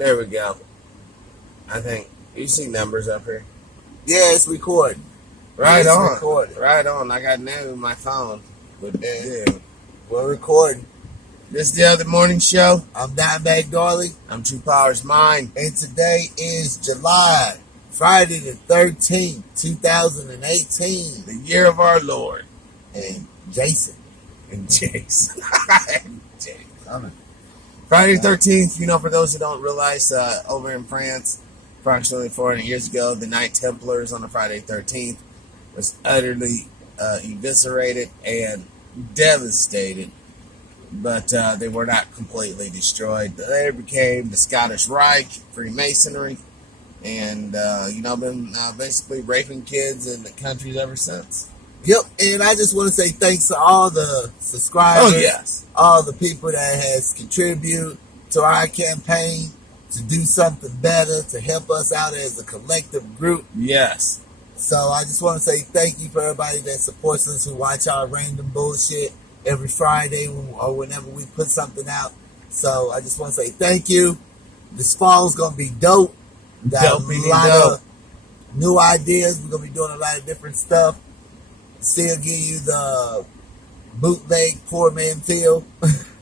There we go. I think you see numbers up here. Yeah, it's recording. Right Yeah, on. recording. Right on. I got new my phone. But Yeah, we're recording. This is the Other Morning Show. I'm Dimebag Darley, I'm True Powers Mine. and today is Friday the 13th, 2018. The year of our Lord. And Jason. And Jason. Coming. Friday the 13th, for those who don't realize, over in France, approximately 400 years ago, the Knight Templars on the Friday the 13th was utterly eviscerated and devastated, but they were not completely destroyed. They later became the Scottish Rite, Freemasonry, and, been basically raping kids in the countries ever since. Yep, and I just want to say thanks to all the subscribers, Oh, yes. all the people that has contributed to our campaign to do something better, to help us out as a collective group. Yes. So I just want to say thank you for everybody that supports us, who watch our random bullshit every Friday or whenever we put something out. So I just want to say thank you. This fall's going to be dope. Got a lot of new ideas. We're going to be doing a lot of different stuff. Still give you the bootleg poor man feel.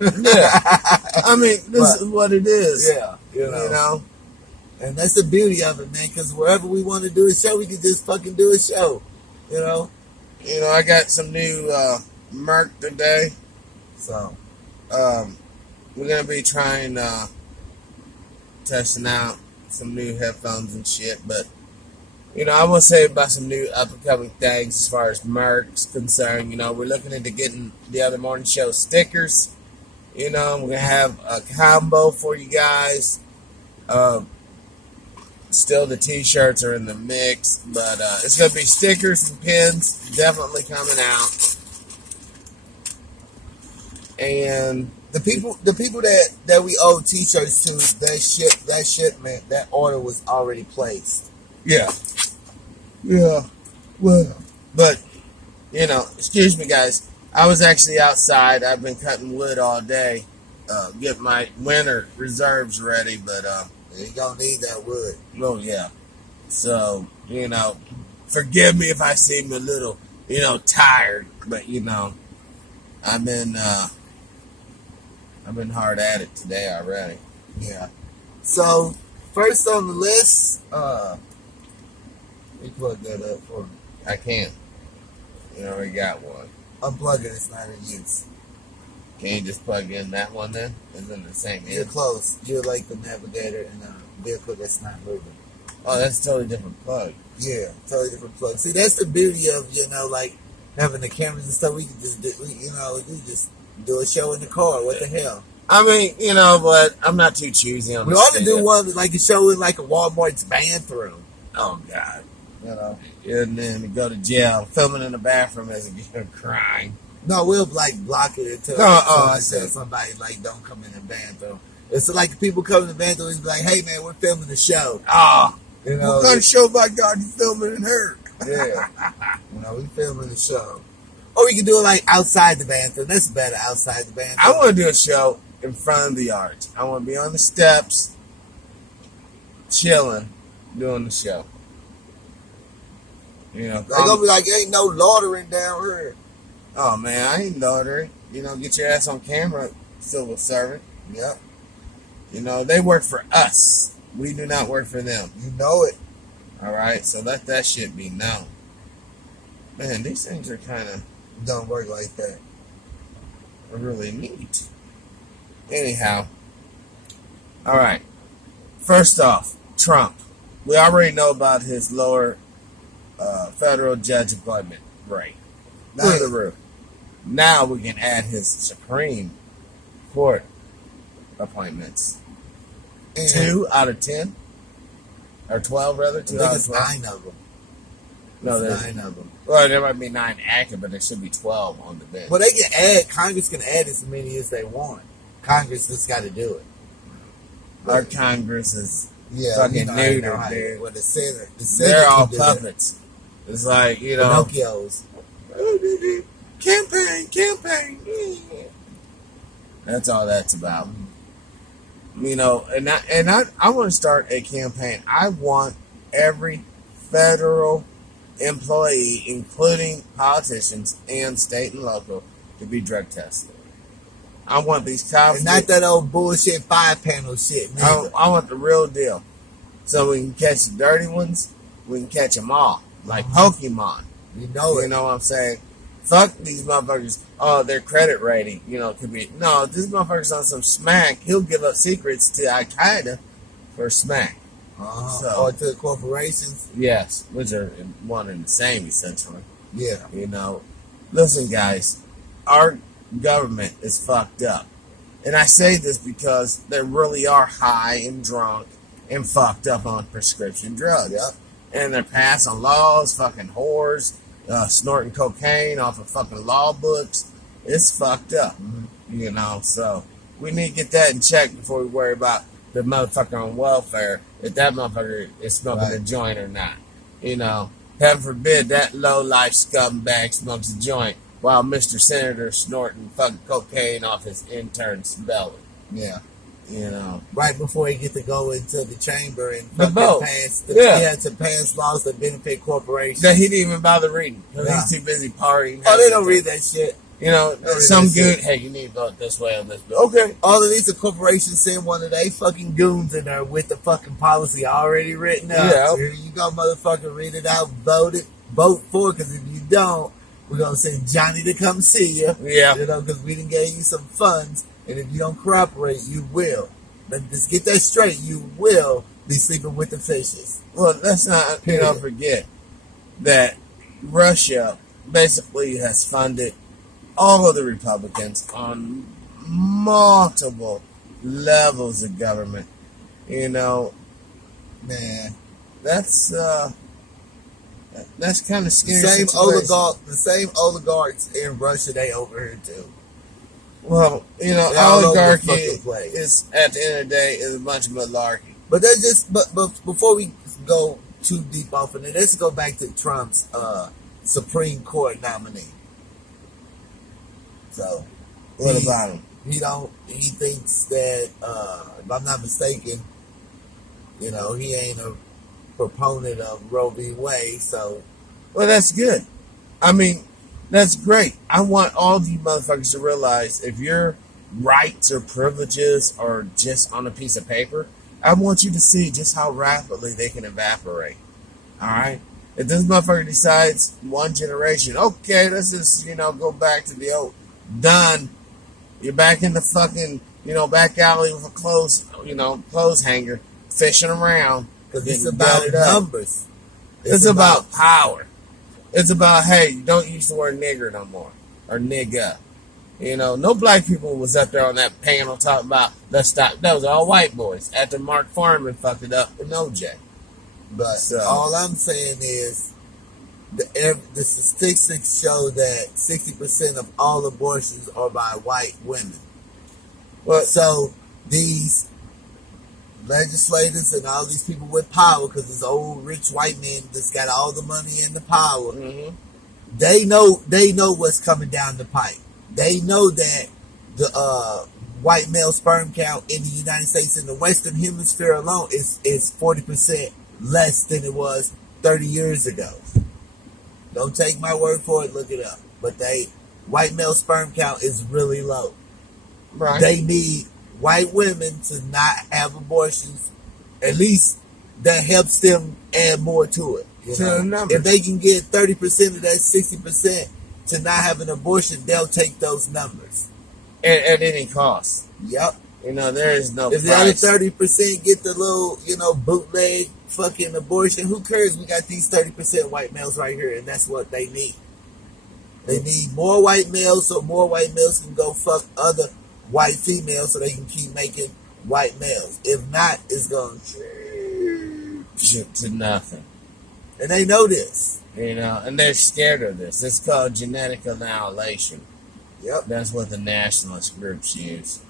Yeah. I mean, this is what it is. Yeah. You know. And that's the beauty of it, man, because wherever we want to do a show, we can just fucking do a show. I got some new merch today. So, we're going to be trying, testing out some new headphones and shit, but, I will say about some new up-and-coming things as far as merch concerned. We're looking into getting the Other Morning Show stickers. We're going to have a combo for you guys. Still, the t-shirts are in the mix, but it's going to be stickers and pins definitely coming out. And the people that we owe t-shirts to, that shipment, that order was already placed. yeah. Yeah. Well, but, excuse me, guys. I was actually outside. I've been cutting wood all day, get my winter reserves ready, but, You gonna need that wood. oh, yeah. So, forgive me if I seem a little, tired, but, I've been hard at it today already. Yeah. So, first on the list, you plug that up for me. I can't. You already got one. Unplug it, it's not in use. Can you just plug in that one then? Isn't it the same? You're close. You're like the navigator in a vehicle that's not moving. Oh, that's a totally different plug. Yeah, totally different plug. See, that's the beauty of, like, having the cameras and stuff. We can just do, we just do a show in the car. What the hell? I mean, but I'm not too choosy on We ought to do one, like a show in, like, a Walmart's bathroom. Oh, God. And then go to jail, filming in the bathroom as a crying. No, we'll, like, block it until I somebody, like, don't come in the bathroom. It's like people come in the bathroom and be like, hey, man, we're filming a show. Oh, what kind of show, by God, you filming in her? Yeah. We filming a show. Or we can do it, like, outside the bathroom. That's better, outside the bathroom. I want to do a show in front of the arch. I want to be on the steps, chilling, doing the show. They're going to be like, ain't no loitering down here. Oh, man, I ain't loitering. Get your ass on camera, civil servant. Yep. They work for us. We do not work for them. You know it. All right, so let that shit be known. Man, these things are kind of... Don't work like that. Really neat. Anyhow. All right. First off, Trump. We already know about his lower federal judge appointment rate. Through the roof. Now we can add his Supreme Court appointments. And 2 out of 10? Or 12, rather? 2 out of 12? 9 of them. No, there's 9 of them. Well, there might be 9 active, but there should be 12 on the bench. Well, they can add. Congress can add as many as they want. Congress just got to do it. Our Congress is Yeah, fucking neutered, neutered, dude. Well, the Senate They're all can do puppets. It's like, you know. Pinocchios. Campaign. That's all that's about. You know, I want to start a campaign. I want every federal employee, including politicians and state and local, to be drug tested. I want these cops. And not that old bullshit 5-panel shit. I want the real deal. So we can catch the dirty ones. We can catch them all. Like Pokemon. You know it. You know what I'm saying? Fuck these motherfuckers. Oh, their credit rating, could be. No, if this motherfucker's on some smack, he'll give up secrets to Al Qaeda for smack. Or to corporations. Yes, which are one and the same, essentially. Yeah. Listen, guys, our government is fucked up. And I say this because they really are high and drunk and fucked up on prescription drugs. Yep. And they're passing laws, fucking whores, snorting cocaine off of fucking law books. It's fucked up. So we need to get that in check before we worry about the motherfucker on welfare, if that motherfucker is smoking a joint or not. Heaven forbid that low-life scumbag smokes a joint while Mr. Senator snorting fucking cocaine off his intern's belly. Yeah. Right before he get to go into the chamber and pass to pass laws that benefit corporations. That he didn't even bother reading. He's too busy partying. Oh, they don't read that shit. Some goon, hey, you need to vote this way on this bill. Okay. All of these are corporations send one of they fucking goons in there with the fucking policy already written out. Yeah. Here you go, motherfucker, read it out, vote for it, because if you don't, we're going to send Johnny to come see you. Yeah. Because we didn't give you some funds, and if you don't cooperate, you will. But just get that straight, you will be sleeping with the fishes. Well, let's not forget that Russia basically has funded all of the Republicans on multiple levels of government. Man, that's kind of scary. The same oligarchs in Russia, they over here too. Well, oligarchy is, at the end of the day, is a bunch of malarkey. But that's just. But before we go too deep off in it, let's go back to Trump's Supreme Court nominee. So, what about him? He thinks that, if I'm not mistaken, he ain't a proponent of Roe v. Wade, so. Well, that's good. I mean, that's great. I want all you motherfuckers to realize if your rights or privileges are just on a piece of paper, I want you to see just how rapidly they can evaporate. Alright? If this motherfucker decides one generation, okay, let's just, go back to the old. Done. You're back in the fucking, back alley with a clothes hanger, fishing around. Because it's about numbers. It's about power. It's about, hey, don't use the word nigger no more. Or nigga. No black people was up there on that panel talking about, let's stop. That was all white boys. After Mark Farman fucked it up with OJ. But all I'm saying is, the statistics show that 60% of all abortions are by white women. Well, so these legislators and all these people with power, because it's old rich white men that's got all the money and the power, they know what's coming down the pipe. They know that the white male sperm count in the United States, in the Western Hemisphere alone, is 40% less than it was 30 years ago. Don't take my word for it, look it up. But white male sperm count is really low. Right. They need white women to not have abortions. At least that helps them add more to it. If they can get 30% of that 60% to not have an abortion, they'll take those numbers. At any cost. Yep. There is no if price. The other 30% get the little, bootleg fucking abortion, who cares? We got these 30% white males right here, and that's what they need. They need more white males so more white males can go fuck other white females so they can keep making white males. If not, it's going to nothing. And they know this. And they're scared of this. It's called genetic annihilation. Yep. That's what the nationalist groups use.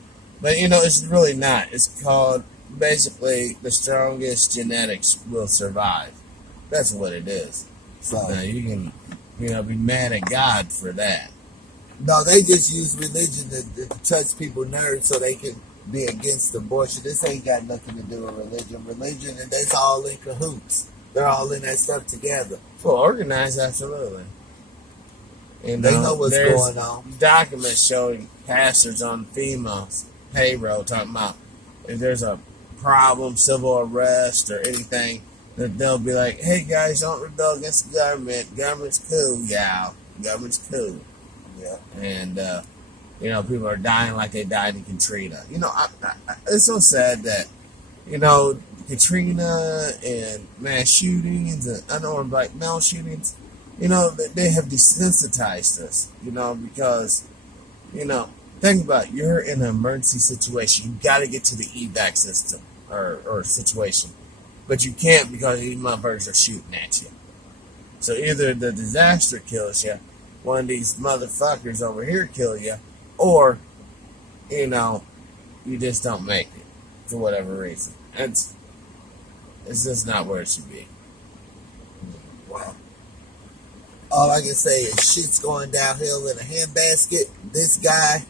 But, it's really not. It's called, basically, the strongest genetics will survive. That's what it is. So now you can, be mad at God for that. No, they just use religion to touch people's nerves so they can be against abortion. This ain't got nothing to do with religion. Religion, and that's all in cahoots. They're all in that stuff together. Well, organized, absolutely. You They know what's there's going on. Documents showing pastors on FEMA's payroll talking about if there's a problem, civil arrest, or anything, that they'll be like, hey guys, don't rebel against the government. Government's cool, yeah. Government's cool. Yeah. And, people are dying like they died in Katrina. It's so sad that, Katrina and mass shootings and unarmed black male shootings, they have desensitized us, because, think about it. You're in an emergency situation. You got to get to the evac system or situation. But you can't because these motherfuckers are shooting at you. So either the disaster kills you, one of these motherfuckers over here kill you, or, you just don't make it for whatever reason. It's just not where it should be. Wow. All I can say is shit's going downhill in a handbasket. This guy,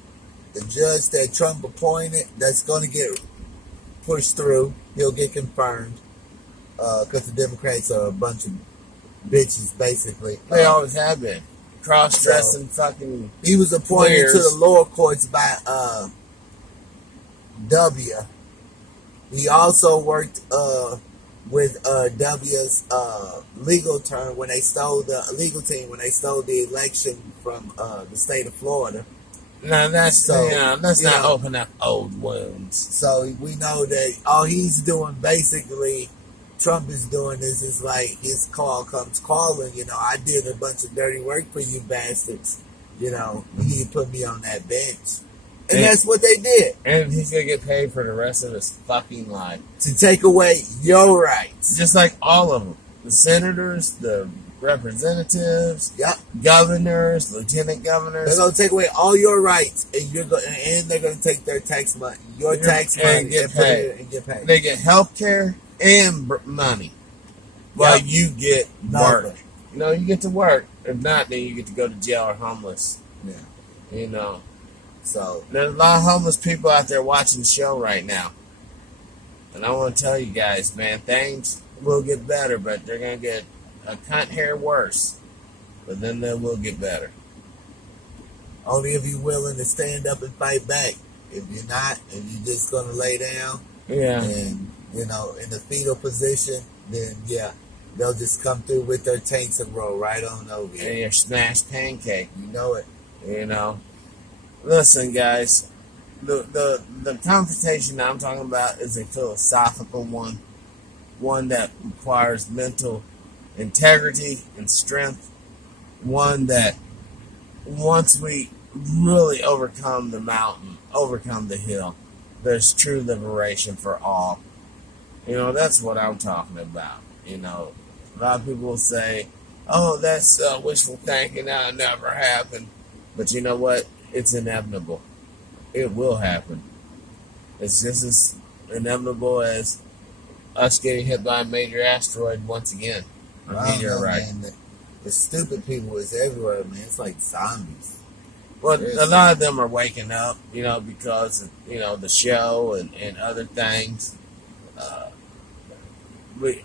the judge that Trump appointed, that's going to get pushed through. He'll get confirmed. Because the Democrats are a bunch of bitches, basically. They always have been. Cross-dressing fucking He was appointed queers. to the lower courts by W. He also worked with W's legal team when they stole the election from the state of Florida. Now let's you not know, open up old wounds. So we know that all he's doing, basically, Trump is doing this is like his call comes calling. I did a bunch of dirty work for you bastards. You need to put me on that bench. And that's what they did. And he's going to get paid for the rest of his fucking life. To take away your rights. Just like all of them. The senators, the representatives, Yep. governors, lieutenant governors. They're going to take away all your rights, and they're going to take their tax money, tax money, and get put paid. it and get paid. They get health care and money. While Yep. you get Nothing. work. You get to work. If not, then you get to go to jail or homeless. Yeah. So There's a lot of homeless people out there watching the show right now. And I want to tell you guys, man, things will get better, but they're going to get a cunt hair worse. But then they will get better. only if you're willing to stand up and fight back. If you're not, and you're just going to lay down, Yeah. and in the fetal position, then they'll just come through with their tanks and roll right on over you. And your smashed pancake. You know it. Listen, guys. The confrontation that I'm talking about is a philosophical one. One that requires mental integrity and strength. One that once we really overcome the mountain, overcome the hill, there's true liberation for all. That's what I'm talking about. A lot of people will say, oh, that's wishful thinking, that'll never happen. But you know what? It's inevitable. It will happen. It's just as inevitable as us getting hit by a major asteroid once again. Meteorite. Man, the stupid people is everywhere, man. It's like zombies. Well, a lot of them are waking up, because of, the show and other things.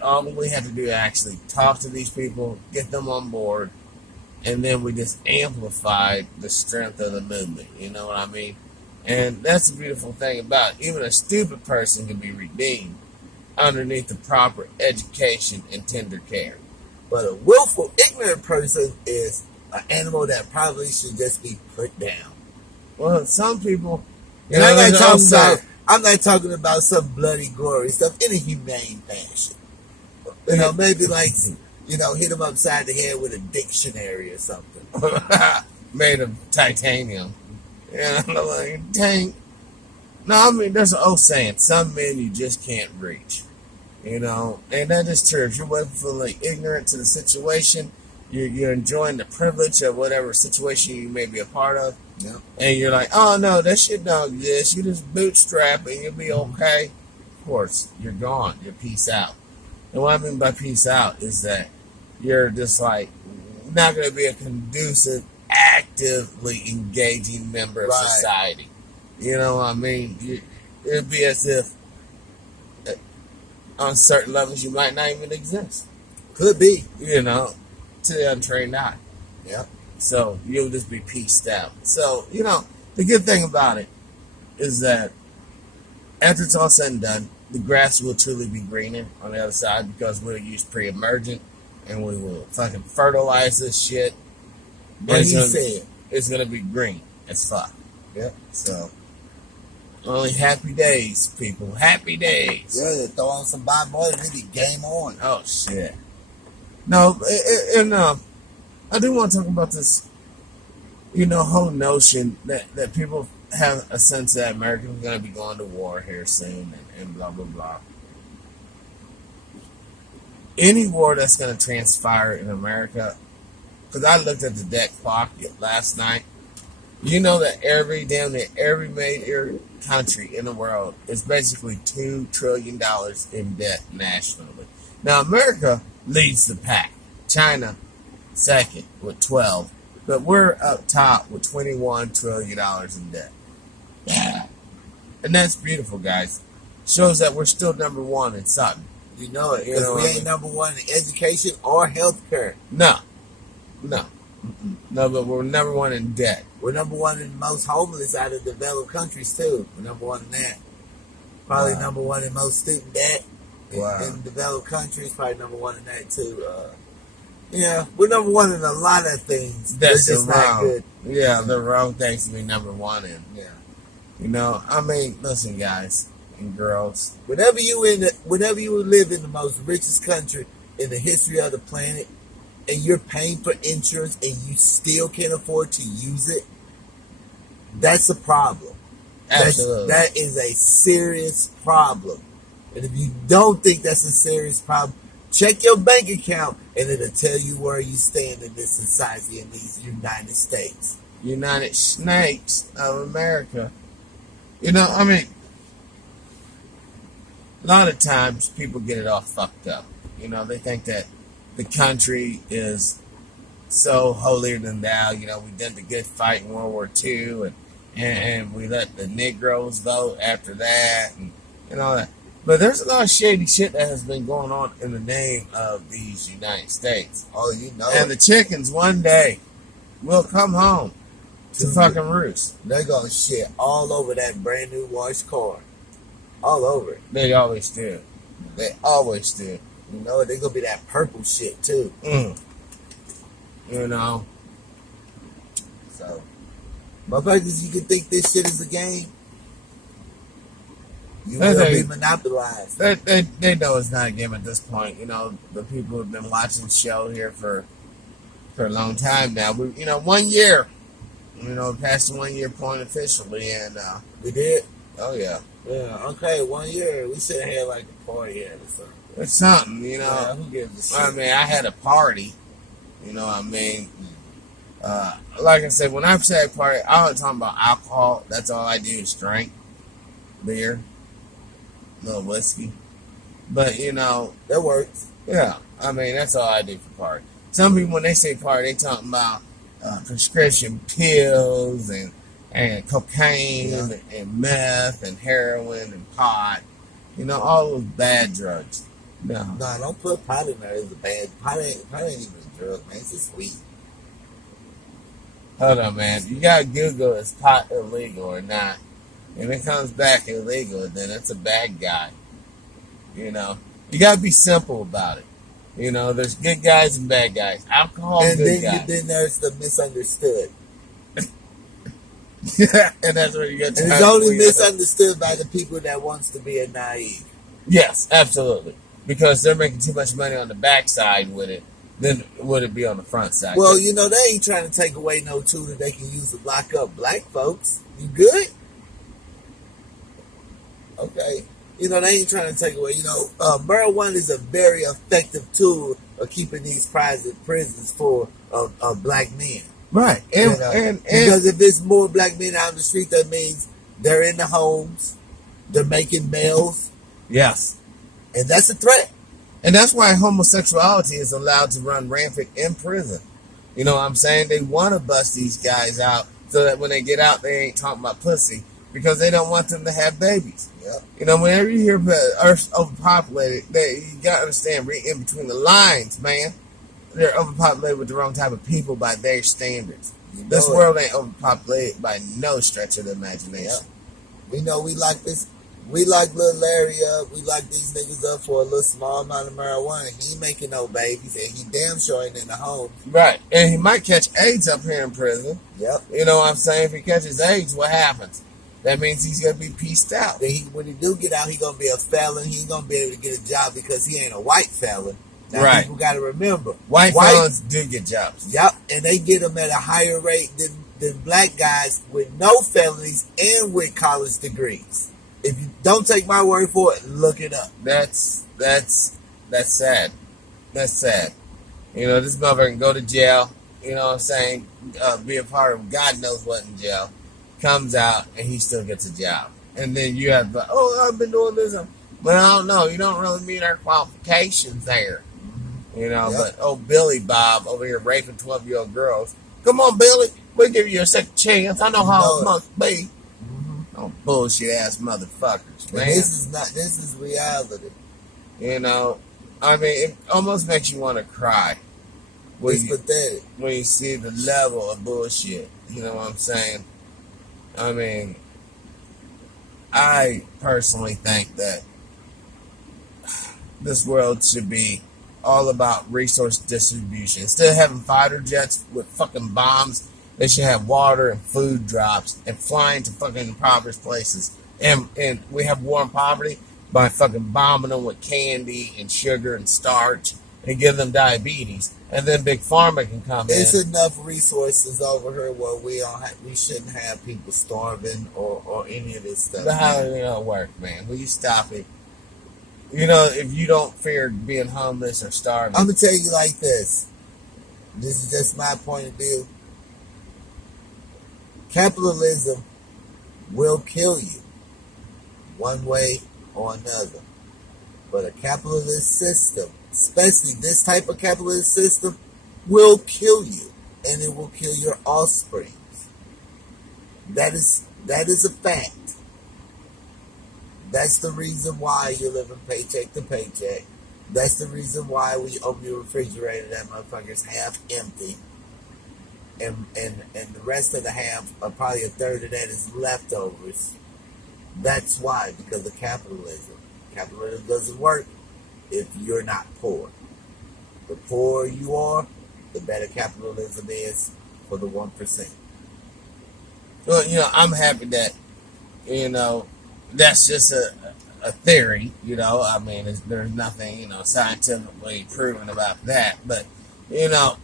All we have to do is actually talk to these people, get them on board, and then we just amplify the strength of the movement. You know what I mean? And that's the beautiful thing about it. Even a stupid person can be redeemed underneath the proper education and tender care. But a willful, ignorant person is an animal that probably should just be put down. Well, some people... And I'm not talking about some bloody, gory stuff in a humane fashion. Maybe like, hit them upside the head with a dictionary or something. Made of titanium. Dang. No, I mean, there's an old saying, some men you just can't reach. And that is true. If you're willfully ignorant to the situation, you're enjoying the privilege of whatever situation you may be a part of. Yep. And you're like, oh no, that shit don't exist. You just bootstrap and you'll be okay. Of course, you're gone. You're peace out. And what I mean by peace out is that you're just like not going to be a conducive, actively engaging member of society. You know what I mean? it'd be as if on certain levels you might not even exist. Could be. You know, to the untrained eye. Yep. So you'll just be pieced out. So, you know, the good thing about it is that after it's all said and done, the grass will truly be greener on the other side because we'll use pre-emergent and we will fucking fertilize this shit. What he said. It's going to be green as fuck. Yep. So, only happy days, people. Happy days. Yeah, throw on some Bob Marley and it'll be game on. Oh, shit. No, and I do want to talk about this, you know, whole notion that people have a sense that Americans are going to be going to war here soon and blah, blah, blah. Any war that's going to transpire in America, because I looked at the debt clock last night, you know that damn near every major country in the world is basically $2 trillion in debt nationally. Now, America leads the pack. China, second, with 12. But we're up top with $21 trillion in debt. And that's beautiful, guys. Shows that we're still number one in something. You know it, because we ain't number one in education or healthcare. No. No, but we're number one in debt. We're number one in most homeless out of developed countries, too. We're number one in that. Probably number one in most student debt in developed countries. Probably number one in that, too. Yeah, we're number one in a lot of things. That's just not good. Yeah, the wrong things to be number one in. Yeah. You know, I mean, listen, guys and girls. Whenever you live in the most richest country in the history of the planet, and you're paying for insurance and you still can't afford to use it, that's a problem. Absolutely. That is a serious problem. And if you don't think that's a serious problem, check your bank account and it'll tell you where you stand in this society in these United States. United Snakes of America. You know, I mean, a lot of times people get it all fucked up. You know, they think that the country is so holier than thou. You know, we did the good fight in World War II, and we let the Negroes vote after that, and all that. But there's a lot of shady shit that has been going on in the name of these United States. Oh, you know. And the chickens one day will come home to fucking roost. They're going to shit all over that brand new washed car. All over it. They always do. They always do. You know, they're going to be that purple shit, too. You know. So, motherfuckers, you can think this shit is a game. You will be monopolized. They know it's not a game at this point. You know, the people have been watching the show here for a long time now. We, you know, 1 year. You know, past the 1 year point officially, and we did. Oh yeah. Yeah. Okay, 1 year. We should have had like a party or something. It's something, you know. Yeah, who gives a shit? I mean, I had a party. You know what I mean? Like I said, when I say party, I'm not talking about alcohol. That's all I do is drink beer, a little whiskey. But, you know. That works. Yeah. I mean, that's all I do for party. Some people, when they say party, they talking about prescription pills and cocaine and meth and heroin and pot. You know, all those bad drugs. No, don't put pot in there. It's a bad. Pot ain't even a drug, man. It's just weed. Hold on, man. You gotta Google is pot illegal or not. If it comes back illegal, then it's a bad guy. You know, you gotta be simple about it. You know, there's good guys and bad guys. Alcohol, and good guys. Then there's the misunderstood. Yeah, and that's what you got to. And it's only misunderstood by the people that wants to be a naive. Yes, absolutely. Because they're making too much money on the backside with it, then would it be on the front side? Well, you know, they ain't trying to take away no tool that they can use to lock up black folks. You good? Okay. You know, they ain't trying to take away, you know, marijuana is a very effective tool of keeping these private prisons full of black men. Right. And because if there's more black men out in the street, that means they're in the homes, they're making mails. Yes. And that's a threat. And that's why homosexuality is allowed to run rampant in prison. You know what I'm saying? They want to bust these guys out so that when they get out, they ain't talking about pussy. because they don't want them to have babies. Yep. You know, whenever you hear Earth's overpopulated, you got to understand, read in between the lines, man. They're overpopulated with the wrong type of people by their standards. This world ain't overpopulated by no stretch of the imagination. Yep. We know we like this. We like Lil Larry up. We like these niggas up for a little small amount of marijuana. He ain't making no babies, and he damn sure ain't in the home. Right. And he might catch AIDS up here in prison. Yep. You know what I'm saying? If he catches AIDS, what happens? That means he's going to be pieced out. Then when he do get out, he going to be a felon. He ain't going to be able to get a job because he ain't a white felon. Now, right. People got to remember. White felons do get jobs. Yep. And they get them at a higher rate than black guys with no felonies and with college degrees. If you don't take my word for it, look it up. That's sad. That's sad. You know, this motherfucker can go to jail, you know what I'm saying, be a part of God knows what in jail, comes out, and he still gets a job. And then you have, I've been doing this, but I don't know, you don't really meet our qualifications there. You know, Yep. But Billy Bob over here raping 12-year-old girls. Come on, Billy, we'll give you a second chance. I know how it must be. Oh, bullshit ass motherfuckers, man. This is reality. You know, I mean, it almost makes you want to cry It's pathetic. when you see the level of bullshit. You know what I'm saying? I mean, I personally think that this world should be all about resource distribution. Instead of having fighter jets with fucking bombs, they should have water and food drops and flying to fucking impoverished places. And we have war and poverty by fucking bombing them with candy and sugar and starch and give them diabetes. And then Big Pharma can come There's in. enough resources over here where we shouldn't have people starving or any of this stuff. But how does it work, man? Will you stop it? You know, if you don't fear being homeless or starving. I'm going to tell you like this. This is just my point of view. Capitalism will kill you one way or another. But a capitalist system, especially this type of capitalist system, will kill you. And it will kill your offspring. That is a fact. That's the reason why you're living paycheck to paycheck. That's the reason why we open your refrigerator, that motherfucker's half empty. And the rest of the half, or probably a third of that, is leftovers. That's why, because of capitalism. Capitalism doesn't work if you're not poor. The poorer you are, the better capitalism is for the 1%. Well, you know, I'm happy that, you know, that's just a theory, you know. I mean, there's nothing, you know, scientifically proven about that. But, you know,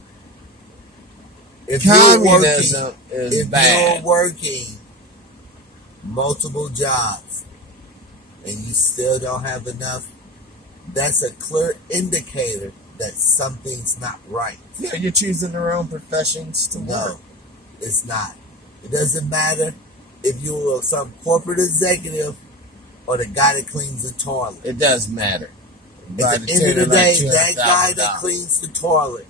If communism is bad. You're working multiple jobs and you still don't have enough, that's a clear indicator that something's not right. Yeah, you're choosing the wrong professions to work. No, it's not. It doesn't matter if you're some corporate executive or the guy that cleans the toilet. It does matter. At the end of the day, that guy that cleans the toilet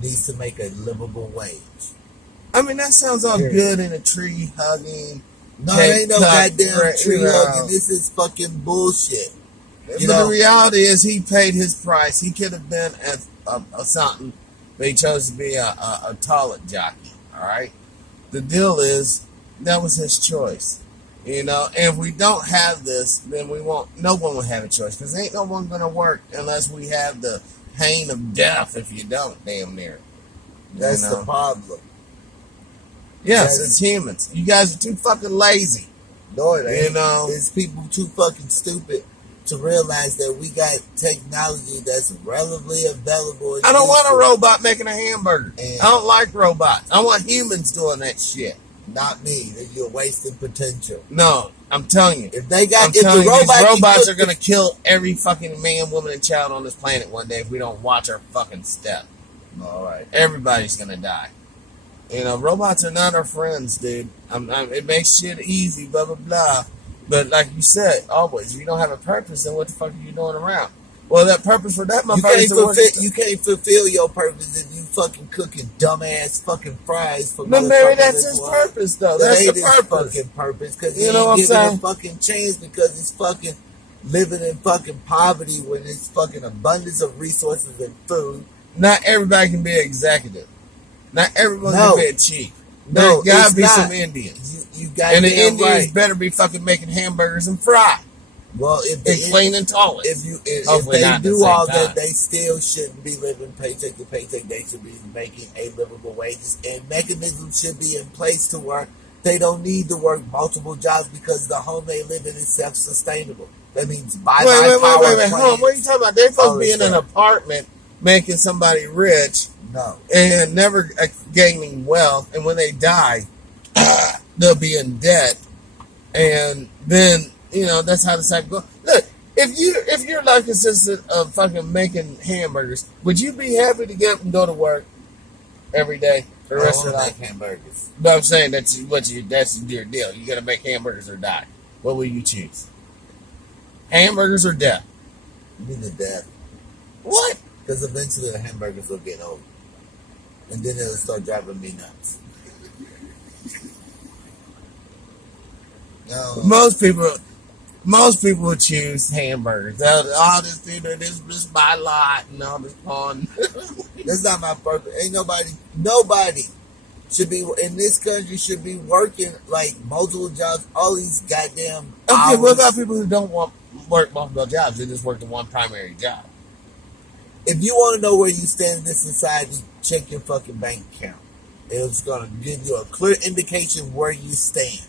needs to make a livable wage. I mean, that sounds all good in a tree hugging. No, it ain't no goddamn tree hugging. This is fucking bullshit. But the reality is, he paid his price. He could have been a something, but he chose to be a toilet jockey. All right. The deal is, that was his choice. You know, and if we don't have this, then we won't. No one will have a choice, because ain't no one gonna work unless we have the pain of death. If you don't, damn near. That's the problem. Yes, it's humans. You guys are too fucking lazy. No, it ain't. You know, it's people too fucking stupid to realize that we got technology that's relatively available. I don't want a robot making a hamburger. I don't like robots. I want humans doing that shit. Not me. You're wasting potential. No, I'm telling you. If they got, these robots are gonna kill every fucking man, woman, and child on this planet one day if we don't watch our fucking step. All right. Everybody's gonna die. You know, robots are not our friends, dude. It makes shit easy, blah blah blah. But like you said, always, if you don't have a purpose, then what the fuck are you doing around? Well, that purpose for that motherfucker you can't fulfill your purpose if you fucking cooking dumbass fucking fries for But Mary, that's his purpose, though. That's the purpose. Fucking purpose, because you know what I'm saying? A fucking chance because he's fucking living in fucking poverty when there's fucking abundance of resources and food. Not everybody can be an executive. Not everyone can be a chief. No, there gotta be some Indians. You got and the Indians right. better be fucking making hamburgers and fry. Well, if they clean and toilets. If they do all that, they still shouldn't be living paycheck to paycheck. They should be making a livable wages, and mechanisms should be in place to where they don't need to work multiple jobs because the home they live in is self-sustainable. That means wait. Home? What are you talking about? They're supposed to be in an apartment making somebody rich. No. And never gaining wealth, and when they die, they'll be in debt, and then that's how the cycle goes. Look, if your life consisted of fucking making hamburgers, would you be happy to get up and go to work every day for the rest of your life? Hamburgers. But I'm saying that's your deal. You got to make hamburgers or die. What will you choose? Hamburgers or death? You mean the death? What? Because eventually the hamburgers will get old. And then it'll start driving me nuts. No. Most people would choose hamburgers. All this, this is my lot and all this fun. That's not my purpose. Ain't nobody should be in this country should be working like multiple jobs. All these goddamn hours. What about people who don't work multiple jobs? They just work the one primary job. If you want to know where you stand in this society, check your fucking bank account. It's going to give you a clear indication where you stand.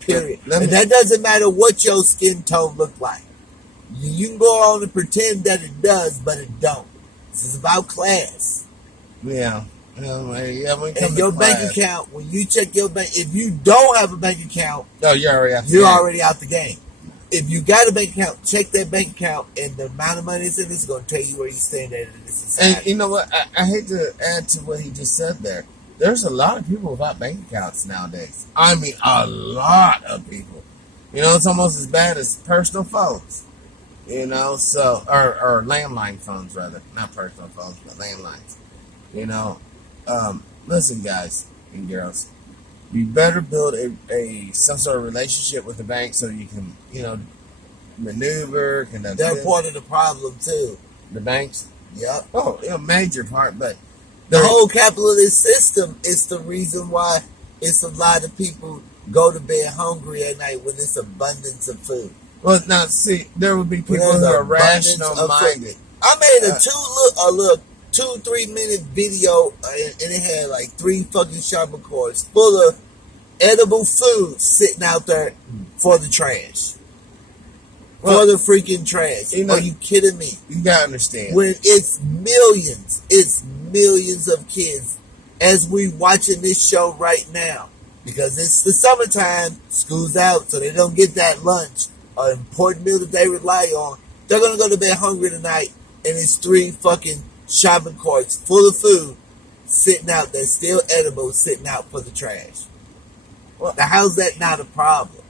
Period. And that doesn't matter what your skin tone look like. You can go on and pretend that it does, but it don't. This is about class. Yeah. And your bank account, when you check your bank, if you don't have a bank account, you're already out the game. If you got a bank account, check that bank account, and the amount of money it's in is going to tell you where you stand at in this society. And you know what? I hate to add to what he just said there. There's a lot of people without bank accounts nowadays. I mean, a lot of people. It's almost as bad as personal phones. So or landline phones rather, not personal phones, but landlines. Listen, guys and girls. You better build some sort of relationship with the bank so you can, maneuver, conduct. They're part of the problem too. The banks? Yep. Oh, major part, but the whole capitalist system is the reason why it's a lot of people go to bed hungry at night when there's abundance of food. Well, now see, there would be people who are rational minded. I made a little 2-3 minute video, and it had like 3 fucking shopping carts full of edible food sitting out there for the trash. For the freaking trash. Are you kidding me? You gotta understand. When it's millions of kids as we watching this show right now. Because it's the summertime, school's out, so they don't get that lunch, an important meal that they rely on. They're gonna go to bed hungry tonight, and it's 3 fucking shopping carts full of food sitting out there, still edible, sitting out for the trash. Well, now how's that not a problem?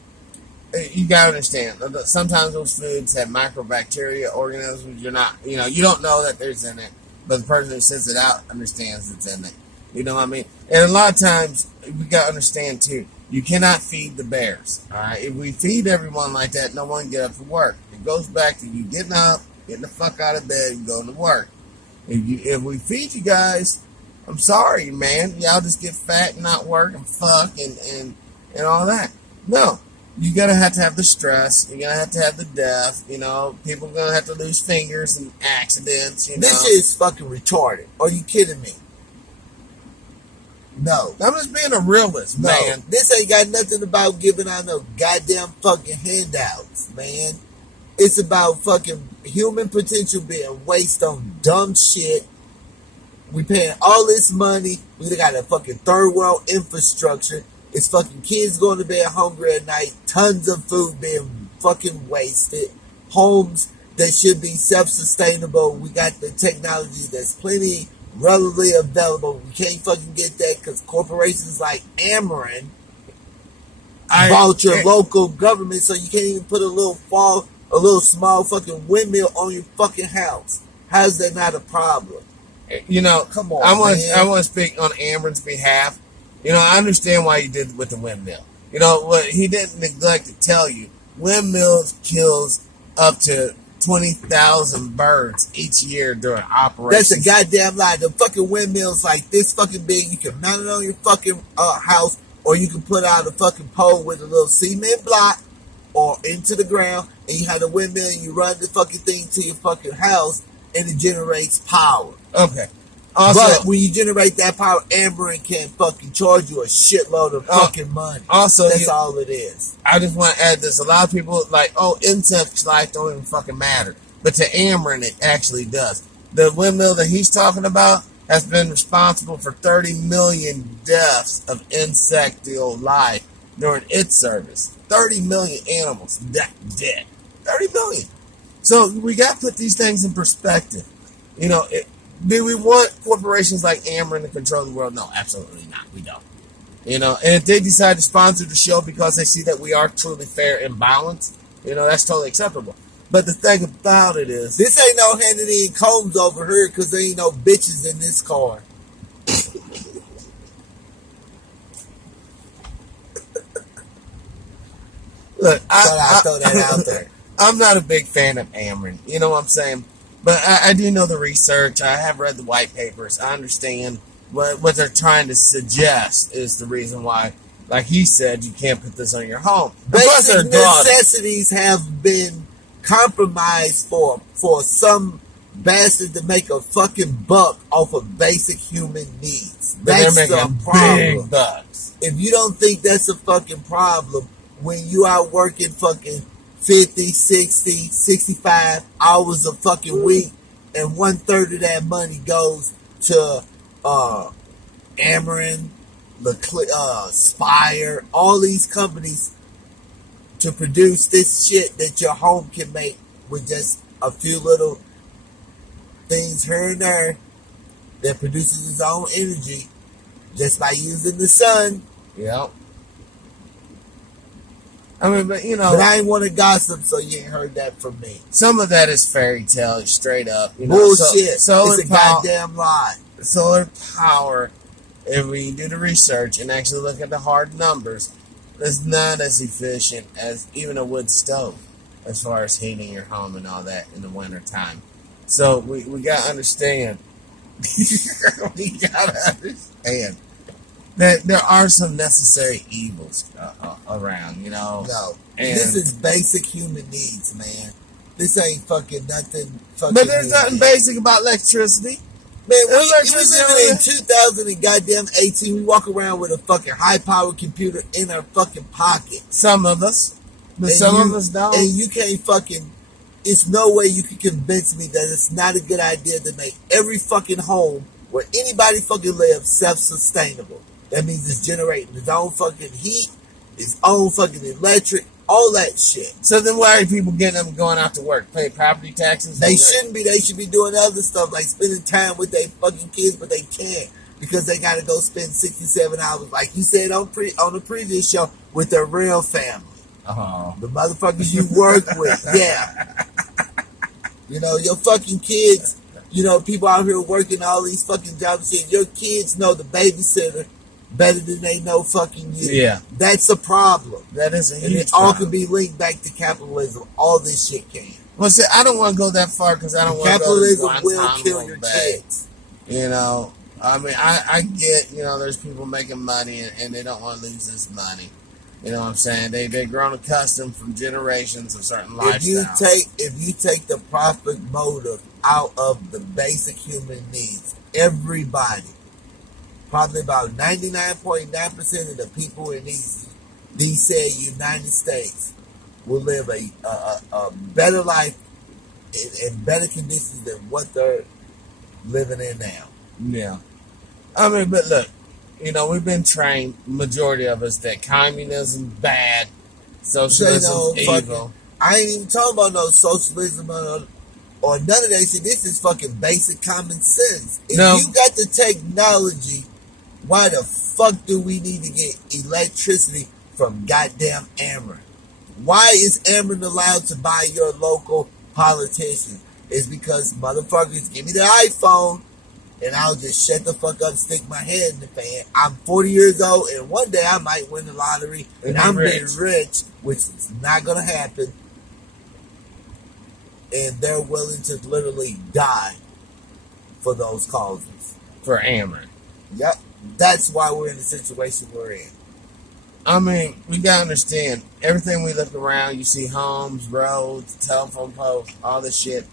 You gotta understand. Sometimes those foods have microbacteria organisms. You don't know that there's in it, but the person who sends it out understands it's in it. You know what I mean? And a lot of times we gotta understand too. You cannot feed the bears. All right. If we feed everyone like that, no one can get up for work. It goes back to you getting up, getting the fuck out of bed, and going to work. If we feed you guys, I'm sorry, man. Y'all just get fat and not work and fuck and all that. No. You're going to have the stress. You're going to have the death. People are going to have to lose fingers and accidents. This shit is fucking retarded. Are you kidding me? No. I'm just being a realist, man. This ain't got nothing about giving out no goddamn fucking handouts, man. It's about fucking human potential being wasted on dumb shit. We paying all this money. We got a fucking third world infrastructure. It's fucking kids going to bed hungry at night. Tons of food being fucking wasted. Homes that should be self-sustainable. We got the technology that's plenty readily available. We can't fucking get that because corporations like Ameren bought your local government, so you can't even put a little small fucking windmill on your fucking house. How's that not a problem? You know, Come on, I want man. to speak on Amron's behalf. You know, I understand why you did with the windmill. You know, what he didn't neglect to tell you, windmills kills up to 20,000 birds each year during operations. That's a goddamn lie. The fucking windmill's like this fucking big. You can mount it on your fucking house, or you can put out a fucking pole with a little cement block or into the ground, and you have the windmill and you run the fucking thing to your fucking house, and it generates power. Okay. Also, but when you generate that power, Ameren can fucking charge you a shitload of fucking money. Also, that's all it is. I just want to add this. A lot of people like, oh, insect life don't even fucking matter. But to Ameren, it actually does. The windmill that he's talking about has been responsible for 30 million deaths of insectial life during its service. 30 million animals dead. 30 million. So we got to put these things in perspective. You know, do we want corporations like Ameren to control the world? No, absolutely not. We don't. You know, and if they decide to sponsor the show because they see that we are truly fair and balanced, you know, that's totally acceptable. But the thing about it is, this ain't no Hannity and Combs over here because there ain't no bitches in this car. Look, I throw that out there. I'm not a big fan of Ameren. You know what I'm saying? But I do know the research. I have read the white papers. I understand what they're trying to suggest is the reason why, like he said, you can't put this on your home. Basic necessities have been compromised for some bastard to make a fucking buck off of basic human needs. That's the problem. Big bucks. If you don't think that's a fucking problem, when you out working fucking 50, 60, 65 hours a fucking week, and 1/3 of that money goes to Ameren, Spire, all these companies to produce this shit that your home can make with just a few little things here and there that produces its own energy just by using the sun. Yep. I mean, but you know, but I ain't want to gossip, so you ain't heard that from me. Some of that is fairy tale, straight up. You know, bullshit. Solar it's a goddamn lie. Solar power, if we do the research and actually look at the hard numbers, is not as efficient as even a wood stove as far as heating your home and all that in the winter time. So we gotta understand. We gotta understand that there are some necessary evils around, you know. No, and this is basic human needs, man. This ain't fucking nothing. Fucking but there's nothing basic about electricity. Man, we living in 2018. We walk around with a fucking high-powered computer in our fucking pocket. Some of us, but some of us don't. And you can't fucking. It's no way you can convince me that it's not a good idea to make every fucking home where anybody fucking lives self-sustainable. That means it's generating its own fucking heat, its own fucking electric, all that shit. So then why are people getting them going out to work, pay property taxes? They shouldn't be. They should be doing other stuff like spending time with their fucking kids, but they can't because they got to go spend 67 hours, like you said on the previous show, with their real family. The motherfuckers you work with, yeah. You know, your fucking kids, you know, people out here working all these fucking jobs and shit. Your kids know the babysitter better than they know fucking you. Yeah. That's a problem. That is a huge and it all can be linked back to capitalism. All this shit can. Well, see, I don't want to go that far because I don't want to go capitalism will kill your kids. You know, I mean, I get, you know, there's people making money and they don't want to lose this money. You know what I'm saying? They've grown accustomed from generations of certain lifestyles. If you take the profit motive out of the basic human needs, everybody, probably about 99.9% of the people in these said United States will live a better life in better conditions than what they're living in now. Yeah. I mean, but look, you know, we've been trained, majority of us, that communism's bad, socialism's evil. I ain't even talking about no socialism or none of that shit. This is fucking basic common sense. If you got the technology, why the fuck do we need to get electricity from goddamn Ameren? Why is Ameren allowed to buy your local politician? It's because motherfuckers give me the iPhone and I'll just shut the fuck up and stick my head in the fan. I'm 40 years old, and one day I might win the lottery, and I'm being rich, which is not going to happen. And they're willing to literally die for those causes. For Ameren. Yep. That's why we're in the situation we're in. I mean, we gotta understand, everything we look around, you see homes, roads, telephone poles, all this shit,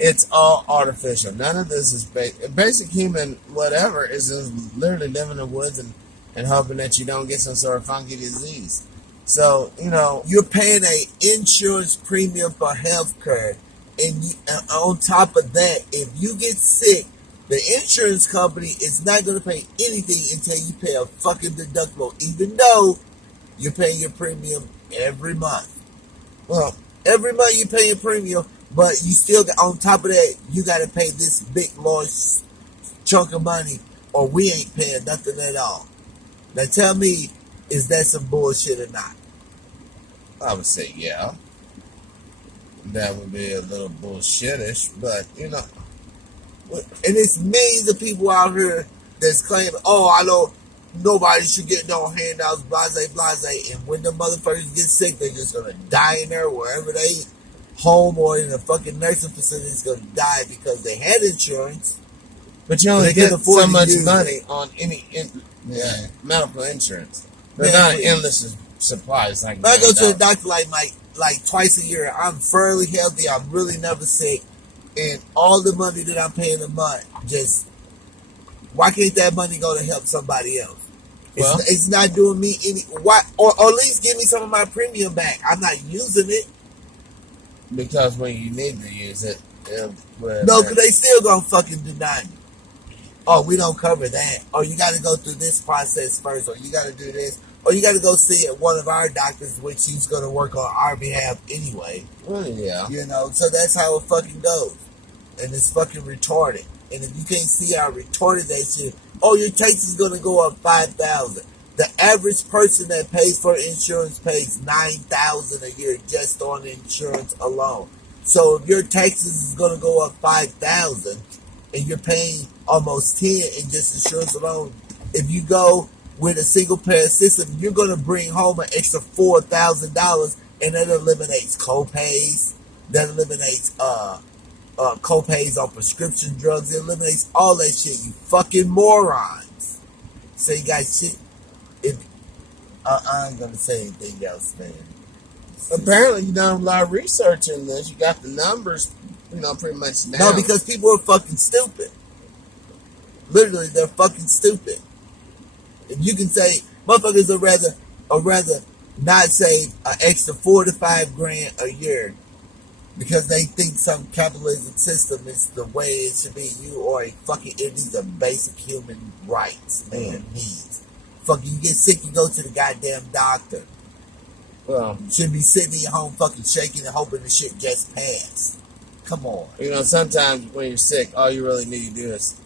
it's all artificial. None of this is basic human whatever is just literally living in the woods and hoping that you don't get some sort of funky disease. So, you know, you're paying a insurance premium for health care, and on top of that, if you get sick, the insurance company is not going to pay anything until you pay a fucking deductible, even though you're paying your premium every month. Well, every month you pay your premium, but you still got, on top of that, you got to pay this big, large chunk of money, or we ain't paying nothing at all. Now tell me, is that some bullshit or not? I would say, yeah. That would be a little bullshitish, but, you know. And it's millions of people out here that's claiming, oh, I know nobody should get no handouts, blase, blase. And when the motherfuckers get sick, they're just going to die in there wherever they home or in a fucking nursing facility is going to die because they had insurance. But you only get so much money on any medical insurance. They're not endless supplies. Like I go to the doctor like twice a year. I'm fairly healthy. I'm really never sick. And all the money that I'm paying a month, just, why can't that money go to help somebody else? Well, it's not doing me any, why, or at least give me some of my premium back. I'm not using it. Because when you need to use it, no, because they still gonna fucking deny me. Oh, we don't cover that. Or you gotta go through this process first, or you gotta do this, or you gotta go see one of our doctors, which he's gonna work on our behalf anyway. Well, yeah. You know, so that's how it fucking goes. And it's fucking retarded. And if you can't see how retarded that shit, oh, your tax is gonna go up $5,000. The average person that pays for insurance pays $9,000 a year just on insurance alone. So if your taxes is gonna go up $5,000 and you're paying almost $10,000 in just insurance alone, if you go with a single payer system, you're gonna bring home an extra $4,000, and that eliminates co-pays, that eliminates co-pays on prescription drugs, it eliminates all that shit. You fucking morons. So you guys shit. I ain't gonna say anything else, man. Apparently, you done a lot of research in this. You got the numbers, you know, pretty much down. No, because people are fucking stupid. Literally, they're fucking stupid. If you can say, motherfuckers would rather not save an extra $4 to $5 grand a year because they think some capitalism system is the way it should be. You are a fucking, these are basic human rights and needs. Fucking, you get sick, you go to the goddamn doctor. Well, you shouldn't be sitting in your home fucking shaking and hoping the shit gets passed. Come on. You know, sometimes when you're sick, all you really need to do is,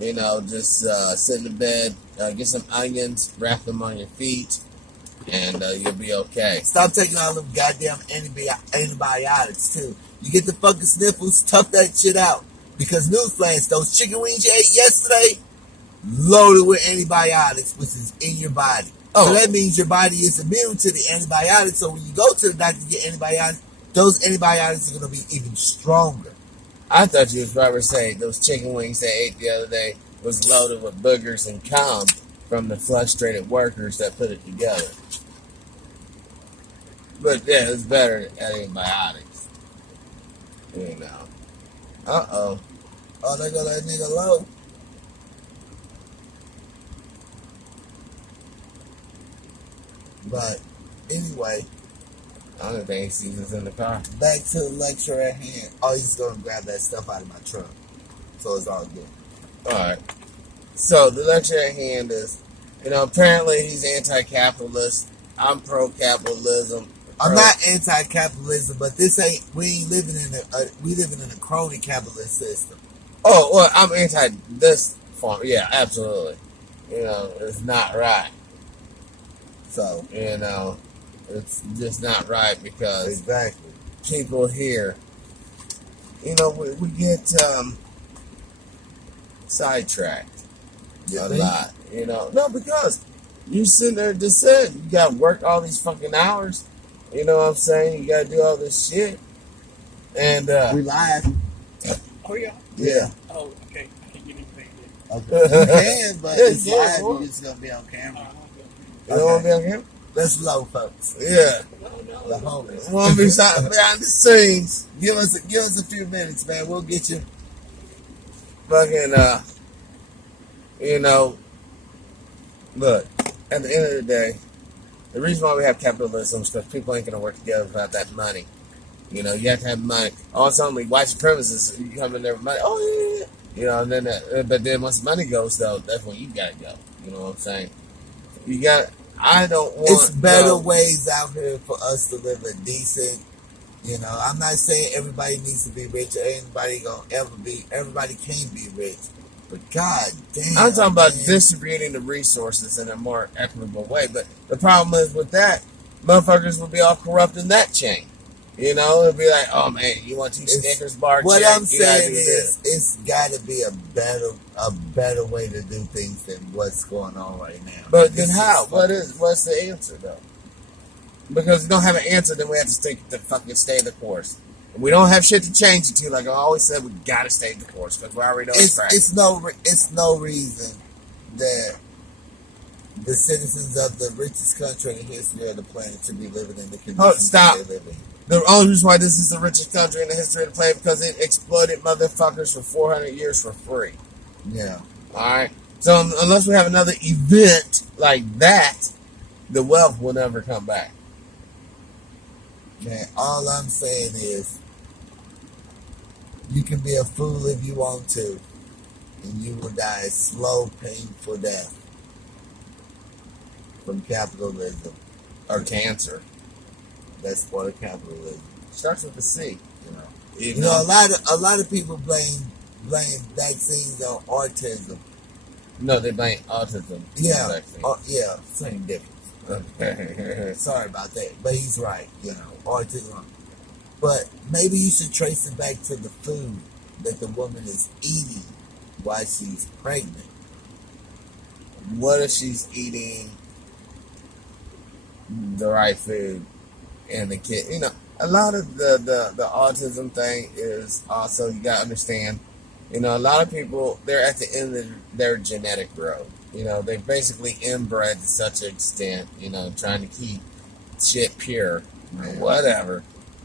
you know, just sit in the bed, get some onions, wrap them on your feet, and you'll be okay. Stop taking all them goddamn antibiotics, too. You get the fucking sniffles, tough that shit out. Because newsflash, those chicken wings you ate yesterday, loaded with antibiotics, which is in your body. Oh. So that means your body is immune to the antibiotics. So when you go to the doctor to get antibiotics, those antibiotics are going to be even stronger. I thought you was probably saying those chicken wings they ate the other day was loaded with boogers and cum from the frustrated workers that put it together. But yeah, it's better than antibiotics. You know. Uh-oh. Oh, they got that nigga low. But anyway, I don't think he's in the car. Back to the lecture at hand. Oh, he's gonna grab that stuff out of my trunk, so it's all good. All right. So the lecture at hand is, you know, apparently he's anti-capitalist. I'm pro-capitalism. I'm not anti-capitalism, but we living in a crony capitalist system. Oh well, I'm anti this form. Yeah, absolutely. You know, it's not right. So, you know, it's just not right because people here, you know, we get sidetracked You a think? lot. You know, no, because you sitting there just said you got to work all these fucking hours. You know what I'm saying? You got to do all this shit. And, We live. Oh, yeah. yeah. Oh, okay. I can't get anything there. Okay. You can, but Yeah, it's yeah, live. boy. You're just gonna be on camera. You don't want to be on camera? Let's low, folks. Yeah. The homies. You want to be behind the scenes. Give us a few minutes, man. We'll get you. Fucking, you know, look, at the end of the day, the reason why we have capitalism is because people ain't going to work together without that money. You know, you have to have money. All of a sudden, like, white supremacists, you come in there with money. Oh, yeah. You know, and then, but then once the money goes, though, that's when you got to go. You know what I'm saying? You got, I don't want. It's better ways out here for us to live a decent. You know, I'm not saying everybody needs to be rich. Everybody can't be rich. But god damn. I'm talking about man. distributing the resources in a more equitable way. But the problem is with that, motherfuckers will be all corrupt in that chain. You know, it'll be like, oh man, you want 2 Snickers bar? What check, I'm you gotta saying do is, this. it's got to be a better way to do things than what's going on right now. But then It's how? just What's the answer though? Because we don't have an answer, then we have to stay the course. We don't have shit to change it to. Like I always said, we gotta stay the course because we already know it's crap. It's no reason that the citizens of the richest country in the history of the planet should be living in the conditions stop. that they live in. The only reason why this is the richest country in the history of the planet because it exploited motherfuckers for 400 years for free. Yeah. Alright? So unless we have another event like that, the wealth will never come back. Man, all I'm saying is you can be a fool if you want to, and you will die a slow, painful death from capitalism. Or cancer. That's part of capitalism. Starts with the C. You know, a lot of people blame vaccines on autism. No, they blame autism. Yeah, Vaccine. yeah, same difference. Sorry about that, but he's right. You know, autism. But maybe you should trace it back to the food that the woman is eating while she's pregnant. What if she's eating the right food and the kid? You know, a lot of the autism thing is also, you got to understand, you know, a lot of people, they're at the end of their genetic road. You know, they basically inbred to such an extent, you know, trying to keep shit pure or whatever.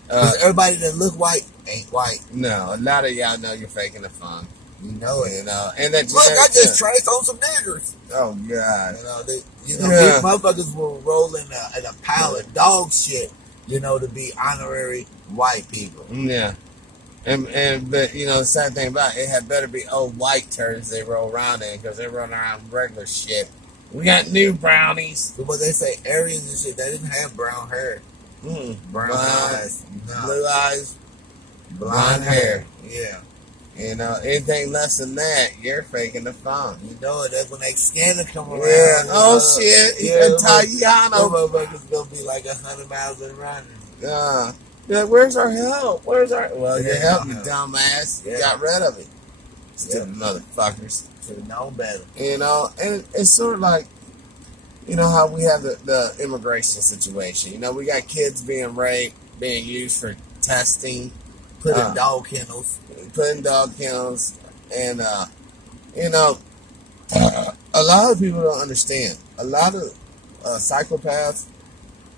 Because everybody that look white ain't white. No, a lot of y'all know you're faking the fun. You know it. You know, and that Look, I just traced on some niggers. Oh God! You know, these motherfuckers will roll in a pile of dog shit. You know, to be honorary white people. Yeah, but you know, the sad thing about it had better be old white turds they roll around in because they run around in regular shit. We got new brownies. But what they say, Aryans and shit, they didn't have brown hair. Brown eyes, no. Blue eyes, blonde hair. Yeah. You know, anything less than that, you're faking the fun. You know it. That's when that scanner come around. Yeah. Oh shit. Yeah, Italiano. Motherfuckers gonna be like 100 miles an hour. Yeah. Where's our help? Where's our? Well, your help, you help. dumbass. You Yeah. got rid of it. Stupid Yeah. motherfuckers. Should have known better. You know, and it's sort of like, you know how we have the immigration situation. You know, we got kids being raped, being used for testing, Put in dog kennels. and you know, a lot of people don't understand. A lot of psychopaths,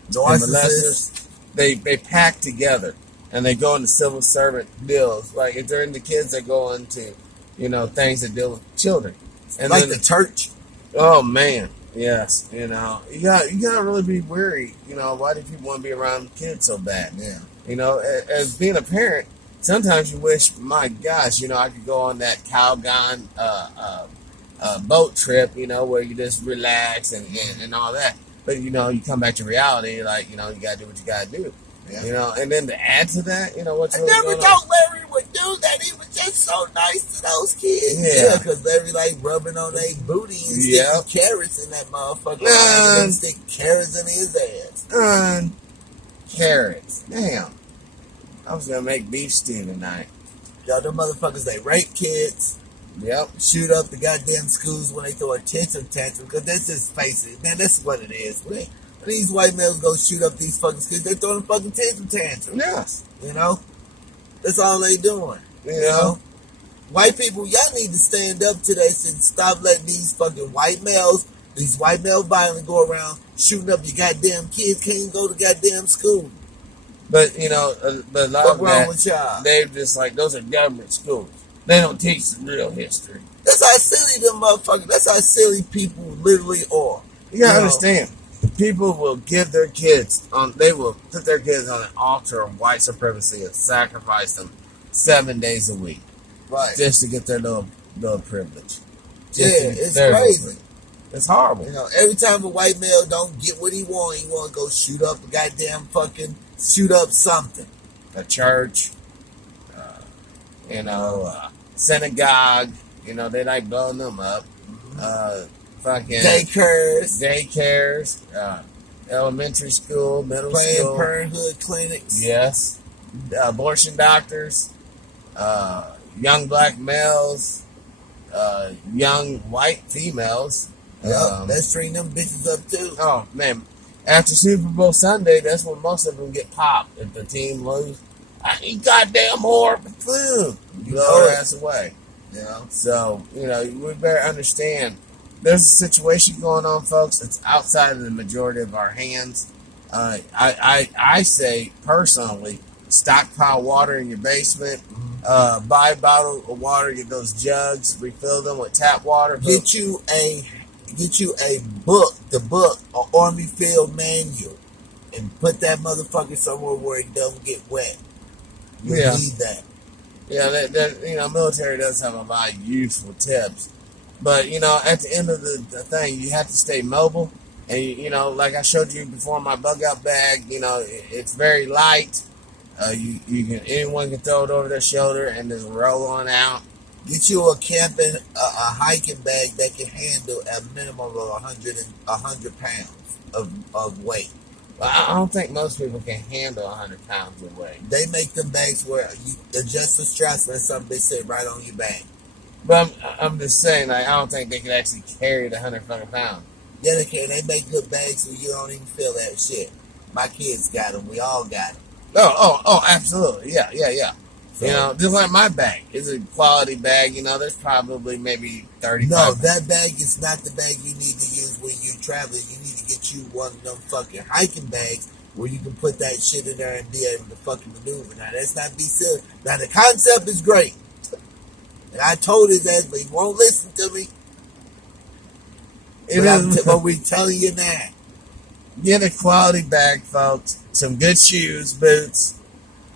and molesters, they pack together and they go into civil servant deals. Like if they're into kids, they go into, you know, things that deal with children. And like then, the church. oh man, yes, you know, you gotta really be wary. You know, why do people want to be around kids so bad? Yeah. You know, as being a parent, sometimes you wish, my gosh, you know, I could go on that Calgon boat trip, you know, where you just relax and all that. But, you know, you come back to reality, like, you know, you got to do what you got to do. Yeah. You know, and then to add to that, you know, what's I really never going thought on? Larry would do that. He was just so nice to those kids. Yeah. Because Larry like rubbing on their booty and Yeah. sticking carrots in that motherfucker. Man. And stick carrots in his ass. Carrots. Damn. I was going to make beef stew tonight. Y'all, them motherfuckers, they rape kids. Yep. Shoot up the goddamn schools when they throw a tantrum, because that's just face it, man. That's what it is. When these white males go shoot up these fucking schools, they're throwing fucking tantrum. Yes. You know, that's all they doing. You know, white people, y'all need to stand up to that shit and stop letting these fucking white males, these white male violence go around shooting up your goddamn kids. Can't even go to goddamn school. But you know, but a lot What's of wrong that, with y'all? they're just like, those are government schools. They don't teach the real history. That's how silly them motherfuckers. That's how silly people literally are. You gotta understand. People will give their kids on. They will put their kids on an altar of white supremacy and sacrifice them 7 days a week, Right. just to get their little privilege. Yeah, it's crazy. It's horrible. You know, every time a white male don't get what he want to go shoot up a goddamn fucking, shoot up something. A church, synagogue. You know, they like blowing them up. Fucking daycares, elementary school, middle school, Planned Parenthood clinics. Yes, abortion doctors, young black males, young white females. Yep, let's string them bitches up too. Oh man, after Super Bowl Sunday, that's when most of them get popped. If the team lose, I eat goddamn whore for food. You blow their ass away. You know? So, you know, we better understand there's a situation going on, folks. It's outside of the majority of our hands. I say personally, stockpile water in your basement. Buy a bottle of water, get those jugs, refill them with tap water. Get you a book, an Army Field Manual, and put that motherfucker somewhere where it don't get wet. You need that. Yeah, you know, military does have a lot of useful tips. But, you know, at the end of the thing, you have to stay mobile. And, you know, like I showed you before, my bug-out bag, you know, it's very light. Anyone can throw it over their shoulder and just roll on out. Get you a hiking bag that can handle a minimum of 100 pounds of weight. Well, I don't think most people can handle 100 pounds of weight. They make them bags where you adjust the straps and something they sit right on your back. But I'm just saying, like, I don't think they can actually carry the 100 fucking pounds. Yeah, they can. They make good bags so you don't even feel that shit. My kids got them. We all got them. Oh, absolutely. Yeah. So, you know, just like my bag. It's a quality bag. You know, there's probably maybe 35. No, that bag is not the bag you need to use when you're traveling. You need to get you one of them fucking hiking bags where you can put that shit in there and be able to fucking maneuver. Now, that's not be silly. Now, the concept is great. And I told his ass, but he won't listen to me. But we telling you now. Get a quality bag, folks. Some good shoes, boots.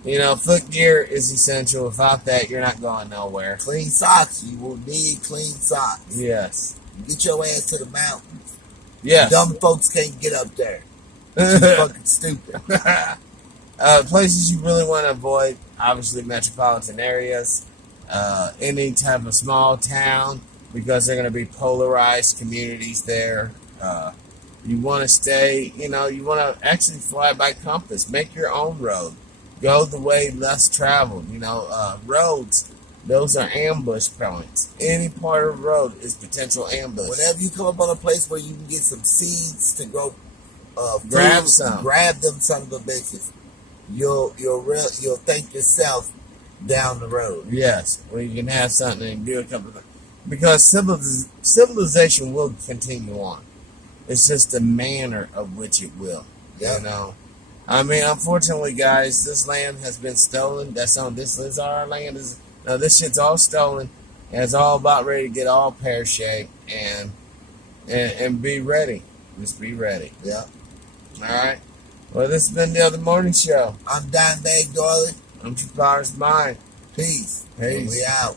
You know, foot gear is essential. Without that, you're not going nowhere. Clean socks. You will need clean socks. Yes. Get your ass to the mountains. Yes. Dumb folks can't get up there. You're fucking stupid. Places you really want to avoid, obviously metropolitan areas. Any type of small town, because they're going to be polarized communities there. You want to stay, you know, you want to actually fly by compass. Make your own road. Go the way less traveled. You know, roads, those are ambush points. Any part of the road is potential ambush. Whenever you come up on a place where you can get some seeds to grow, grab some. Grab them son of a bitches. You'll thank yourself down the road. Yes, where you can have something and do a couple of things. Because civilization will continue on. It's just the manner of which it will. Yep. You know? I mean, unfortunately, guys, this land has been stolen. This is our land. Now, this shit's all stolen. And it's all about ready to get all pear-shaped and be ready. Just be ready. Yeah. All right? Well, this has been the Other Morning Show. I'm Dimebag Darling. I'm True Powers Mind. Peace. Peace. We out.